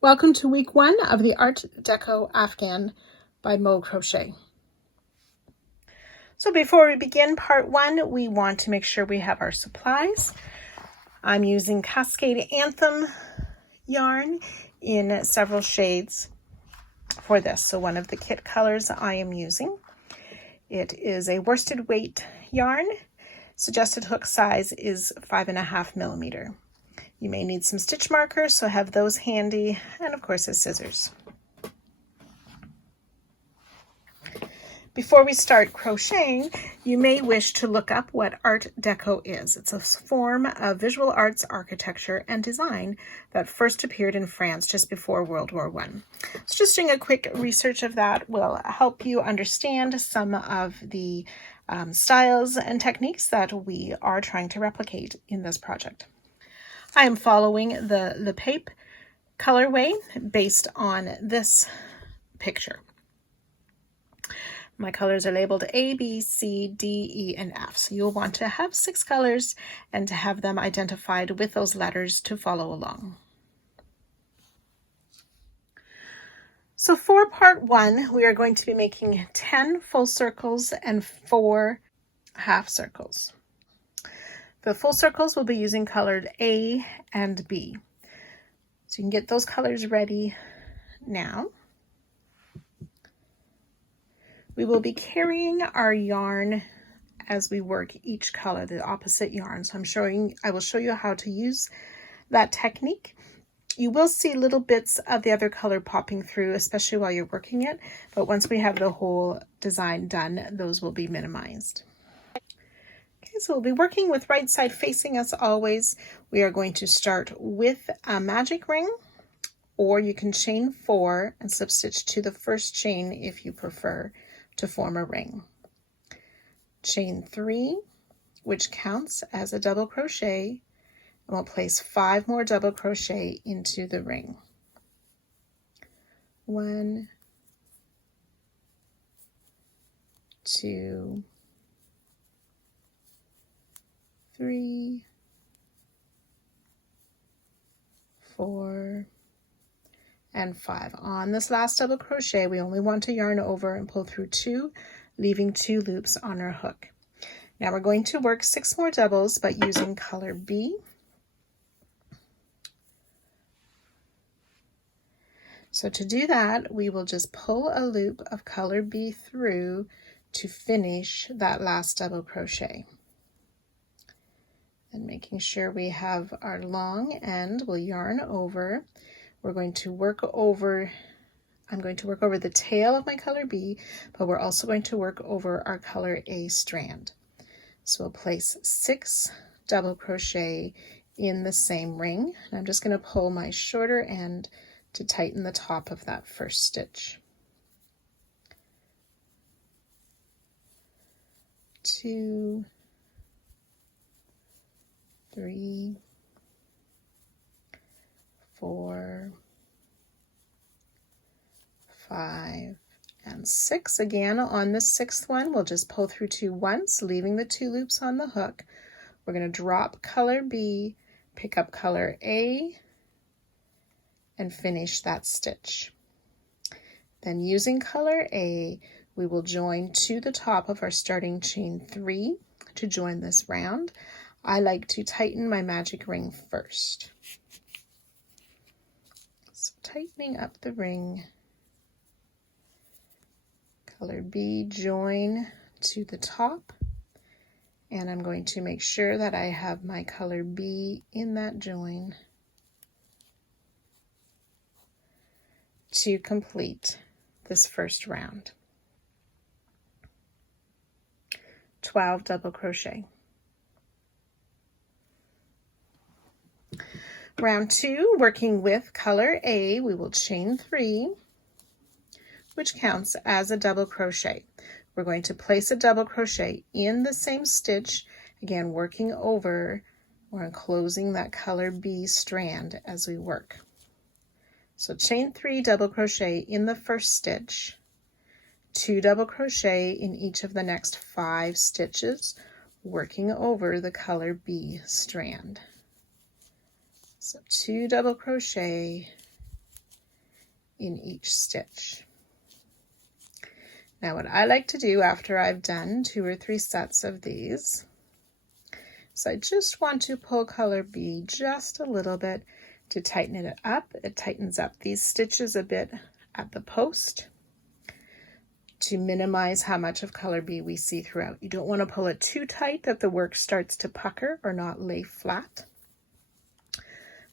Welcome to week 1 of the Art Deco Afghan by MoCrochet. So before we begin part 1, we want to make sure we have our supplies. I'm using Cascade Anthem yarn in several shades for this. So one of the kit colors I am using. It is a worsted weight yarn. Suggested hook size is 5.5 millimeter. You may need some stitch markers, so have those handy, and of course, scissors. Before we start crocheting, you may wish to look up what Art Deco is. It's a form of visual arts architecture and design that first appeared in France just before World War I. So just doing a quick research of that will help you understand some of the styles and techniques that we are trying to replicate in this project. I am following the Pape colorway based on this picture. My colors are labeled A, B, C, D, E, and F. So you'll want to have 6 colors and to have them identified with those letters to follow along. So for part 1, we are going to be making 10 full circles and 4 half circles. The full circles will be using colored A and B. So you can get those colors ready now. We will be carrying our yarn as we work each color, the opposite yarn. So I will show you how to use that technique. You will see little bits of the other color popping through, especially while you're working it. But once we have the whole design done, those will be minimized. So we'll be working with right side facing us always. We are going to start with a magic ring, or you can chain 4 and slip stitch to the first chain if you prefer to form a ring. Chain 3, which counts as a double crochet, and we'll place 5 more double crochet into the ring. 1, 2, 3, 4, and 5. On this last double crochet, we only want to yarn over and pull through 2, leaving 2 loops on our hook. Now we're going to work 6 more doubles, but using color B. So to do that, we will just pull a loop of color B through to finish that last double crochet. And making sure we have our long end, we'll yarn over. We're going to work over, I'm going to work over the tail of my color B, but we're also going to work over our color A strand. So we'll place 6 double crochet in the same ring. And I'm just going to pull my shorter end to tighten the top of that first stitch. 2, 3, 4, 5, and 6. Again, on the 6th one, we'll just pull through 2 once, leaving the 2 loops on the hook. We're going to drop color B, pick up color A, and finish that stitch. Then using color A, we will join to the top of our starting chain 3 to join this round. I like to tighten my magic ring first. So tightening up the ring, color B, join to the top, and I'm going to make sure that I have my color B in that join to complete this first round. 12 double crochet. Round 2, working with color A, we will chain 3, which counts as a double crochet. We're going to place a double crochet in the same stitch, again working over or enclosing that color B strand as we work. So chain 3 double crochet in the first stitch, 2 double crochet in each of the next 5 stitches, working over the color B strand. So 2 double crochet in each stitch. Now what I like to do after I've done 2 or 3 sets of these, so I just want to pull color B just a little bit to tighten it up. It tightens up these stitches a bit at the post to minimize how much of color B we see throughout. You don't want to pull it too tight that the work starts to pucker or not lay flat,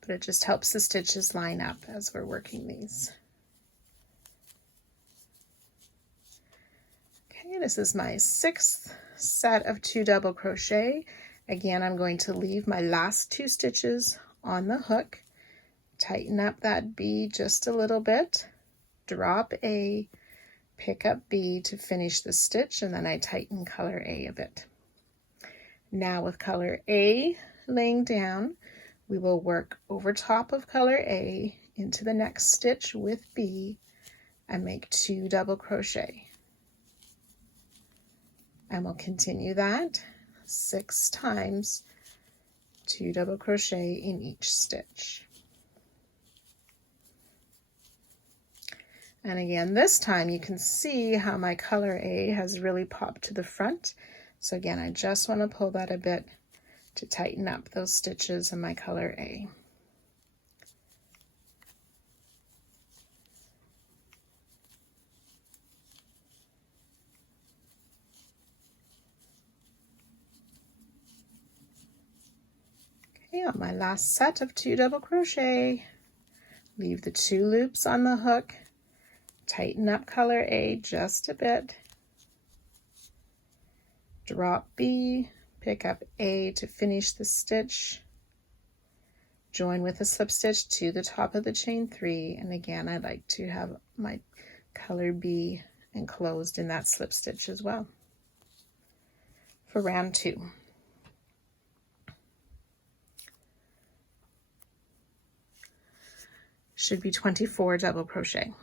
but it just helps the stitches line up as we're working these. Okay, this is my 6th set of 2 double crochet. Again, I'm going to leave my last 2 stitches on the hook, tighten up that B just a little bit, drop A, pick up B to finish the stitch, and then I tighten color A a bit. Now with color A laying down, we will work over top of color A into the next stitch with B and make 2 double crochet. And we'll continue that 6 times, 2 double crochet in each stitch. And again, this time you can see how my color A has really popped to the front. So again, I just want to pull that a bit to tighten up those stitches in my color A. Okay, on my last set of 2 double crochet, leave the 2 loops on the hook, tighten up color A just a bit, drop B, pick up A to finish the stitch, join with a slip stitch to the top of the chain 3, and again I like to have my color B enclosed in that slip stitch as well for round 2. Should be 24 double crochet.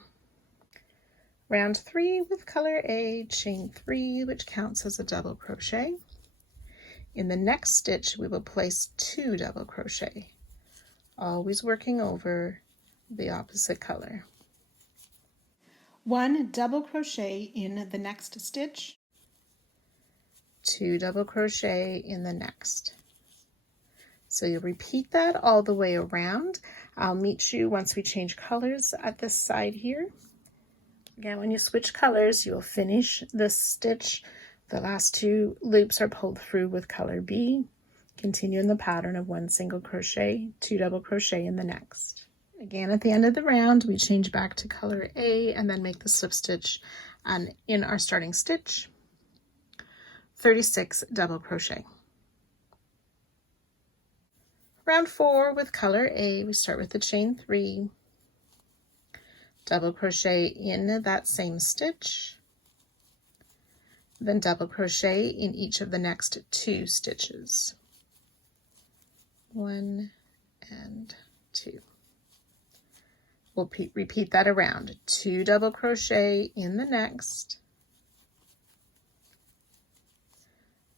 Round 3 with color A, chain 3, which counts as a double crochet. In the next stitch, we will place 2 double crochet, always working over the opposite color. 1 double crochet in the next stitch, 2 double crochet in the next. So you'll repeat that all the way around. I'll meet you once we change colors at this side here. Again, when you switch colors, you'll finish this stitch. The last 2 loops are pulled through with color B. Continue in the pattern of 1 single crochet, 2 double crochet in the next. Again, at the end of the round, we change back to color A and then make the slip stitch in our starting stitch. 36 double crochet. Round 4 with color A, we start with the chain 3, double crochet in that same stitch, then double crochet in each of the next 2 stitches. 1 and 2. We'll repeat that around. 2 double crochet in the next,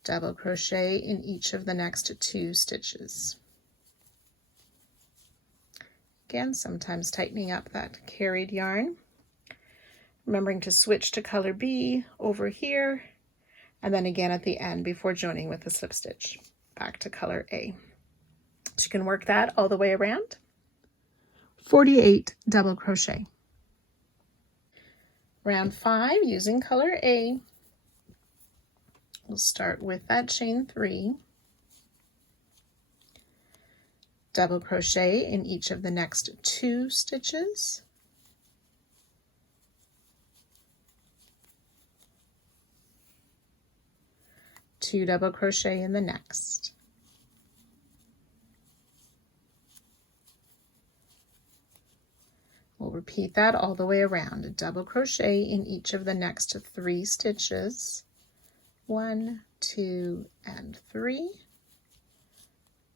double crochet in each of the next 2 stitches. Again, sometimes tightening up that carried yarn. Remembering to switch to color B over here, and then again at the end before joining with the slip stitch, back to color A. So you can work that all the way around. 48 double crochet. Round 5 using color A. We'll start with that chain 3. Double crochet in each of the next 2 stitches. Two double crochet in the next. We'll repeat that all the way around. A double crochet in each of the next 3 stitches. 1, 2, and 3.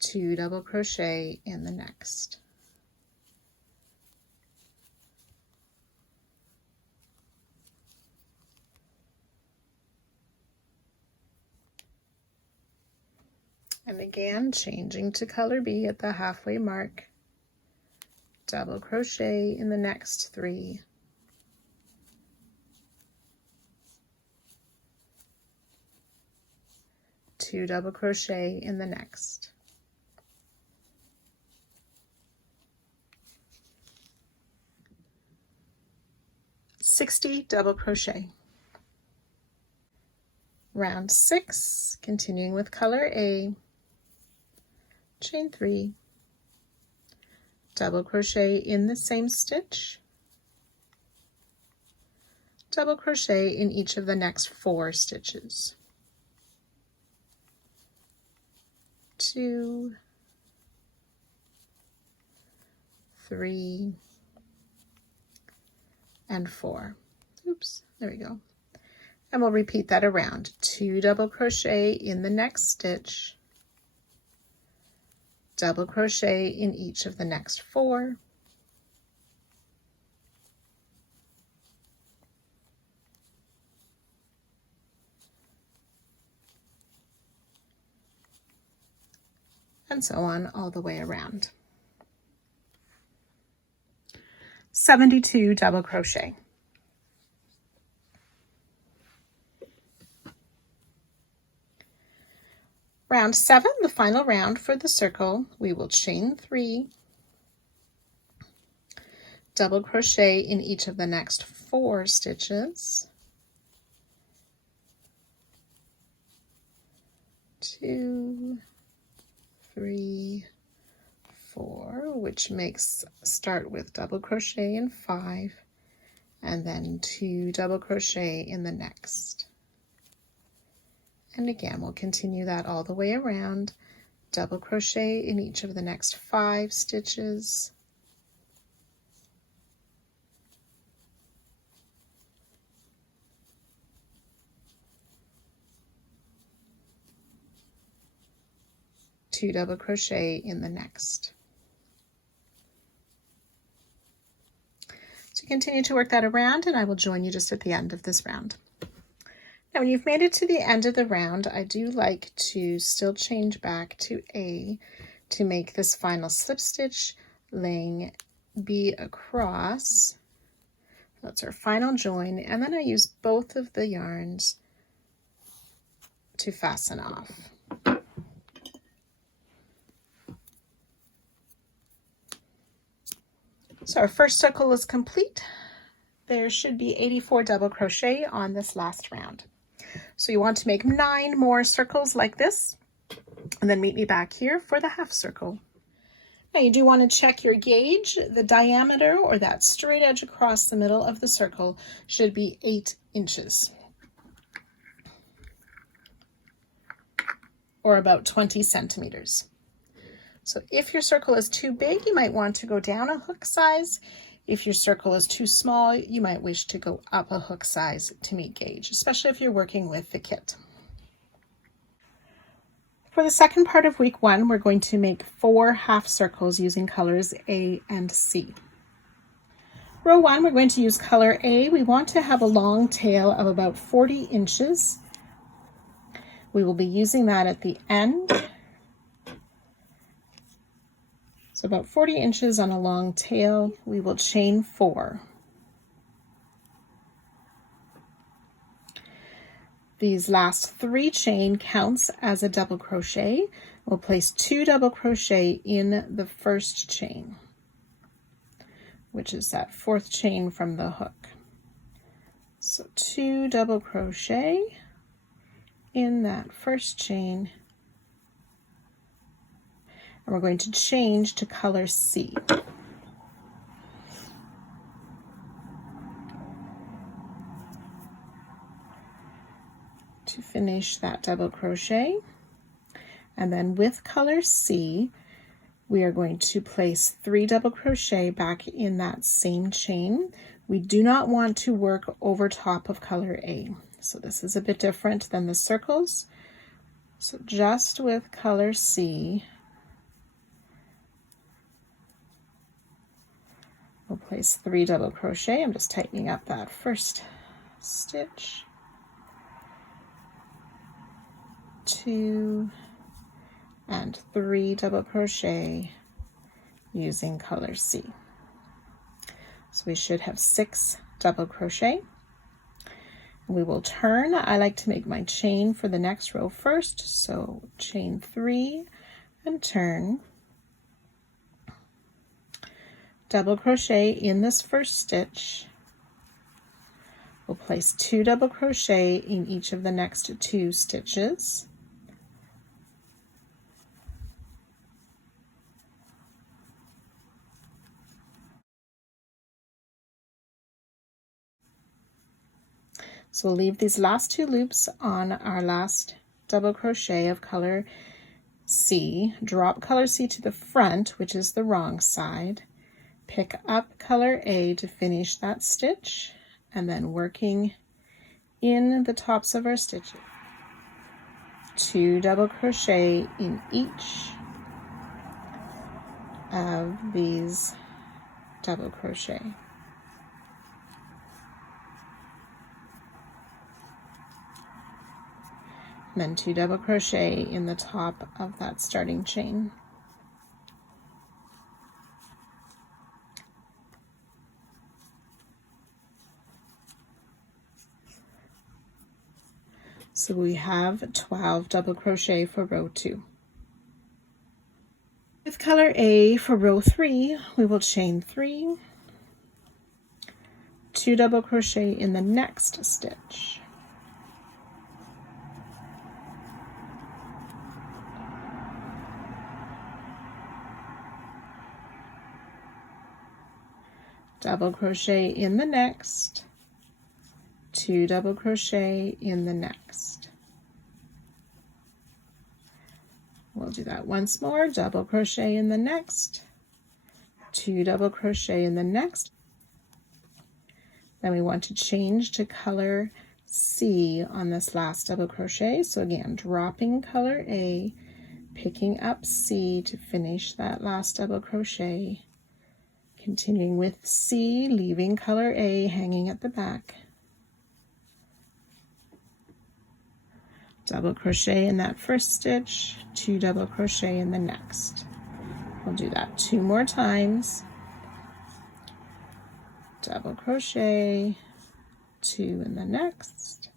2 double crochet in the next. And again, changing to color B at the halfway mark. double crochet in the next 3, two double crochet in the next, double crochet. Round 6, continuing with color A, chain 3, double crochet in the same stitch, double crochet in each of the next 4 stitches, 2, 3, and 4. Oops, there we go. And we'll repeat that around. 2 double crochet in the next stitch, double crochet in each of the next 4, and so on all the way around. 72 double crochet. Round 7, the final round for the circle, we will chain 3, double crochet in each of the next 4 stitches, 2, 3, 4, which makes start with double crochet in 5, and then 2 double crochet in the next. And again, we'll continue that all the way around, double crochet in each of the next 5 stitches, two double crochet in the next. So continue to work that around, and I will join you just at the end of this round. Now, when you've made it to the end of the round, I do like to still change back to A to make this final slip stitch, laying B across. That's our final join, and then I use both of the yarns to fasten off. So our first circle is complete. There should be 84 double crochet on this last round. So you want to make 9 more circles like this, and then meet me back here for the half circle. Now you do want to check your gauge. The diameter, or that straight edge across the middle of the circle, should be 8 inches. Or about 20 centimeters. So if your circle is too big, you might want to go down a hook size. If your circle is too small, you might wish to go up a hook size to meet gauge, especially if you're working with the kit. For the second part of week 1, we're going to make 4 half circles using colors A and C. Row 1, we're going to use color A. We want to have a long tail of about 40 inches. We will be using that at the end. So about 40 inches on a long tail. We will chain 4. These last 3 chain counts as a double crochet. We'll place 2 double crochet in the first chain, which is that 4th chain from the hook. So 2 double crochet in that first chain, and we're going to change to color C. To finish that double crochet, and then with color C, we are going to place 3 double crochet back in that same chain. We do not want to work over top of color A. So this is a bit different than the circles. So just with color C, we'll place 3 double crochet. I'm just tightening up that first stitch. 2 and 3 double crochet using color C. So we should have 6 double crochet. We will turn. I like to make my chain for the next row first, so chain 3 and turn. Double crochet in this first stitch. We'll place 2 double crochet in each of the next 2 stitches. So we'll leave these last 2 loops on our last double crochet of color C. Drop color C to the front, which is the wrong side. Pick up color A to finish that stitch, and then working in the tops of our stitches. 2 double crochet in each of these double crochet. And then 2 double crochet in the top of that starting chain. So we have 12 double crochet for row 2. With color A for row 3, we will chain 3, 2 double crochet in the next stitch. Double crochet in the next, 2 double crochet in the next. We'll do that once more. Double crochet in the next, 2 double crochet in the next. Then we want to change to color C on this last double crochet. So again, dropping color A, picking up C to finish that last double crochet, continuing with C, leaving color A hanging at the back. Double crochet in that first stitch, 2 double crochet in the next. We'll do that 2 more times. Double crochet, 2 in the next.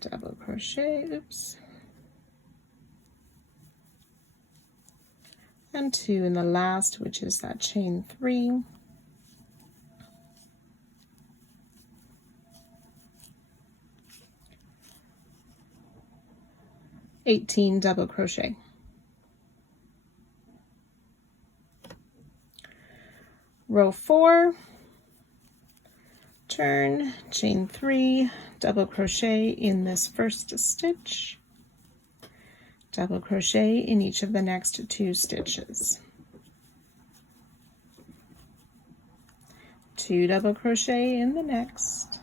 Double crochet, oops. And 2 in the last, which is that chain 3. $18 double crochet. Row 4, turn, chain 3, double crochet in this first stitch, double crochet in each of the next 2 stitches, 2 double crochet in the next,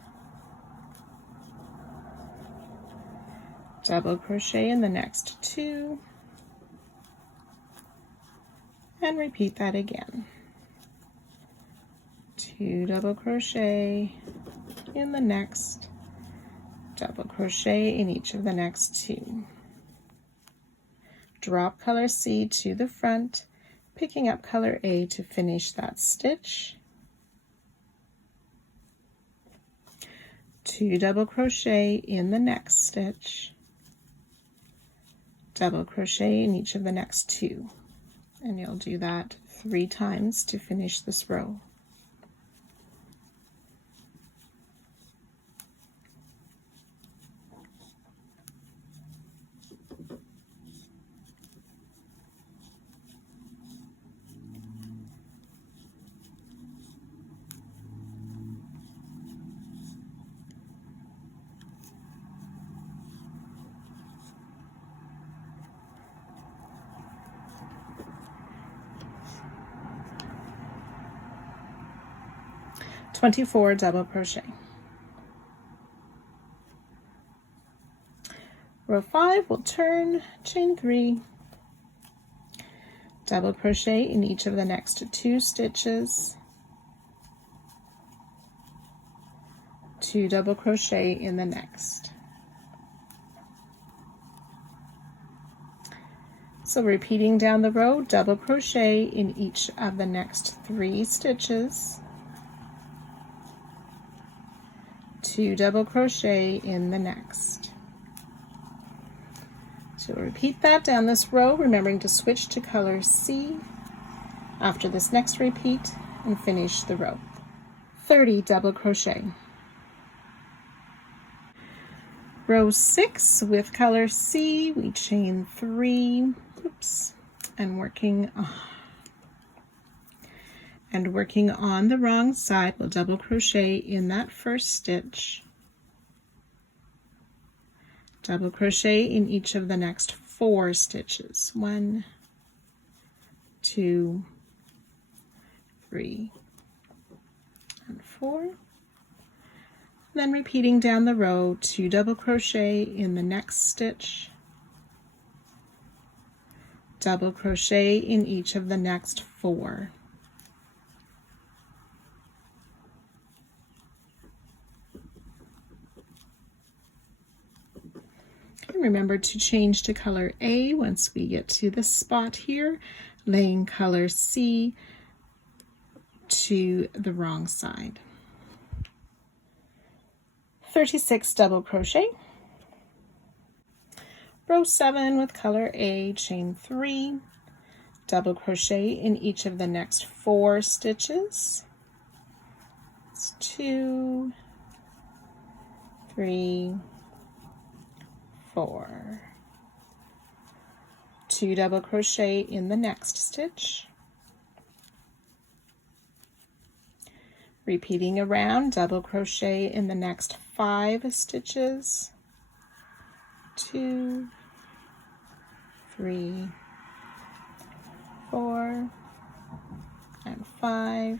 double crochet in the next 2, and repeat that again. 2 double crochet in the next, double crochet in each of the next 2. Drop color C to the front, picking up color A to finish that stitch. 2 double crochet in the next stitch, double crochet in each of the next 2, and you'll do that 3 times to finish this row. $24 double crochet. Row 5 will turn, chain 3, double crochet in each of the next 2 stitches, 2 double crochet in the next. So repeating down the row, double crochet in each of the next 3 stitches, 2 double crochet in the next. So repeat that down this row, remembering to switch to color C after this next repeat and finish the row. 30 double crochet. Row 6 with color C, we chain 3, and working on the wrong side, we'll double crochet in that first stitch, double crochet in each of the next 4 stitches, 1, 2, 3, and 4. Then repeating down the row, 2 double crochet in the next stitch, double crochet in each of the next 4. And remember to change to color A once we get to this spot here, laying color C to the wrong side. 36 double crochet. Row 7 with color A, chain 3, double crochet in each of the next 4 stitches. It's 2, 3, 4. 2 double crochet in the next stitch. Repeating around, double crochet in the next 5 stitches, 2, 3, 4, and 5,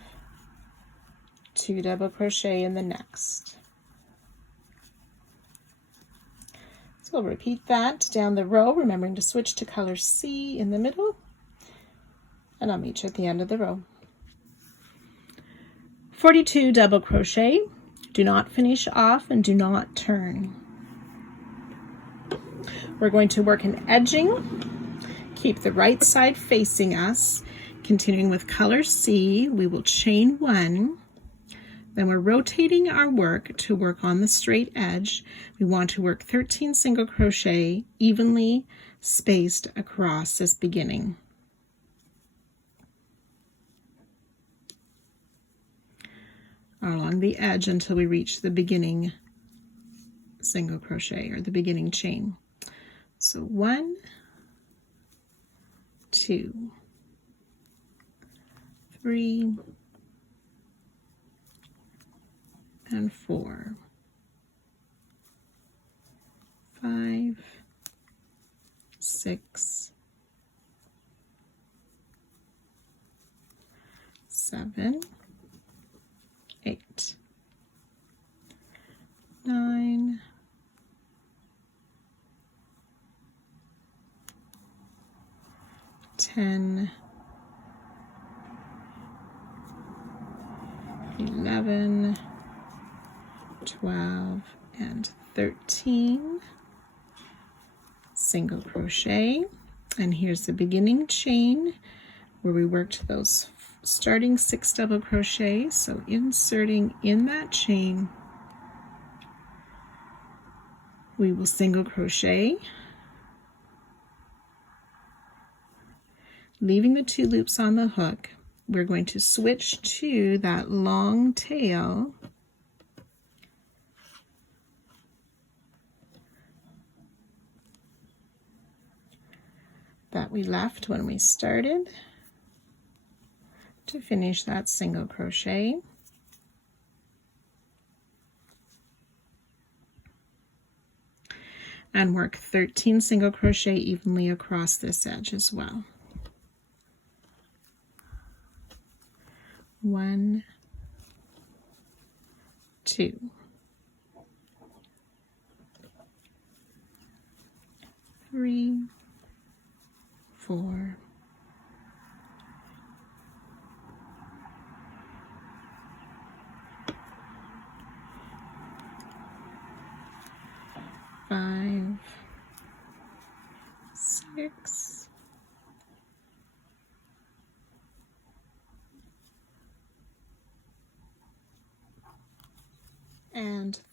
2 double crochet in the next. So we'll repeat that down the row, remembering to switch to color C in the middle, and I'll meet you at the end of the row. 42 double crochet. Do not finish off and do not turn. We're going to work an edging. Keep the right side facing us. Continuing with color C, we will chain 1. Then we're rotating our work to work on the straight edge. We want to work 13 single crochet evenly spaced across this beginning. Along the edge until we reach the beginning single crochet or the beginning chain. So 1, 2, 3, and 4, 5, 6, 7, 8, 9, 10, 11, 12, and 13 single crochet. And here's the beginning chain where we worked those starting 6 double crochet. So inserting in that chain, we will single crochet, leaving the 2 loops on the hook. We're going to switch to that long tail that we left when we started to finish that single crochet. And work 13 single crochet evenly across this edge as well. 1, 2, 3, 4, 5, 6,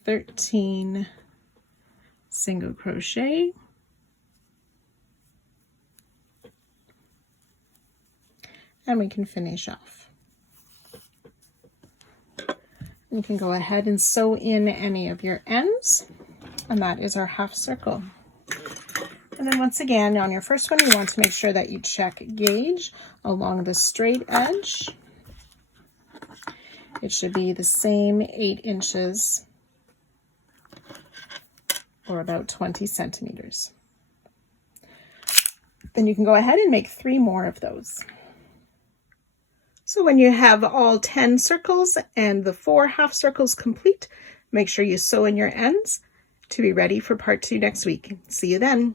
13 single crochet, and we can finish off. You can go ahead and sew in any of your ends, and that is our half circle. And then once again, on your first one, you want to make sure that you check gauge along the straight edge. It should be the same 8 inches or about 20 centimeters. Then you can go ahead and make 3 more of those. So when you have all 10 circles and the 4 half circles complete, make sure you sew in your ends to be ready for part 2 next week. See you then.